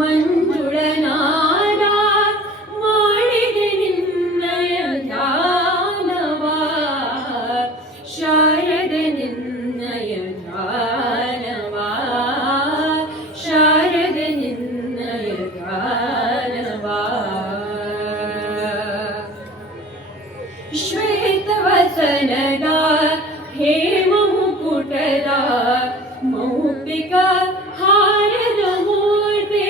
ಮಂಜುಳನಾದ ಮಾಡಿದೆ ನಿನ್ನಯ ಧ್ಯಾನವ ಶಾರದೆ ನಿನ್ನಯ ಧ್ಯಾನವ ಶಾರದೆ ನಿನ್ನಯ ಧ್ಯಾನವ ಶ್ವೇತವಸನದ ಹೇಮ ಮುಕುಟದ ಮೌಕ್ತಿಕ ಹಾರದ ಮೂರ್ತಿ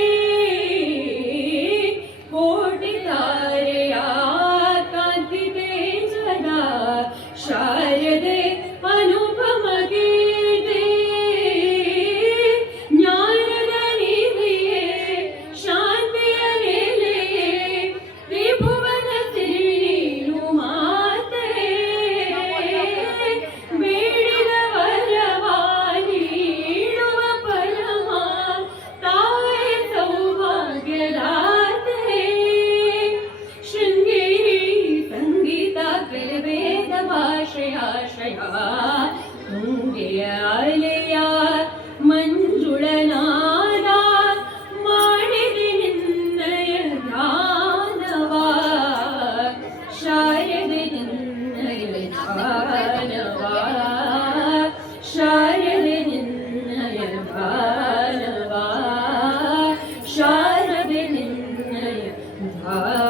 ಕೋಟಿ ತಾರೆಯ ಕಾಂತಿ ತೇಜದ ಶಾರದೆ ಅನುಪಮ ಗೀತೆ ಜ್ಞಾನದ ನಿಧಿಯೇ ಶಾಂತಿಯ ನೆಲೆಯೇ ತ್ರಿಭುವನ ಸಿರಿನೀನು ಮಾತೆ ಬೇಡಿದ ವರವ ನೀಡುವ ಪರಮ ತಾಯಿ ಸೌಭಾಗ್ಯದಾತೆ ಶೃಂಗೇರಿ ಸಂಗೀತ ವೇದ ಭಾಷೆಯಾಶ್ರಯ ತುಂಗೆಯ ಅಲೆಯ ಮಂಜುಳನಾದ ಮಾಡಿದೆ ನಿನ್ನಯ ಗಾನವ ಶಾರದೆ ನಿನ್ನಯ ಗಾನವ ಶಾರದೆ ನಿನ್ನಯ ಗಾನವ ಶಾರದೆ ನಿನ್ನಯ ಗಾನವ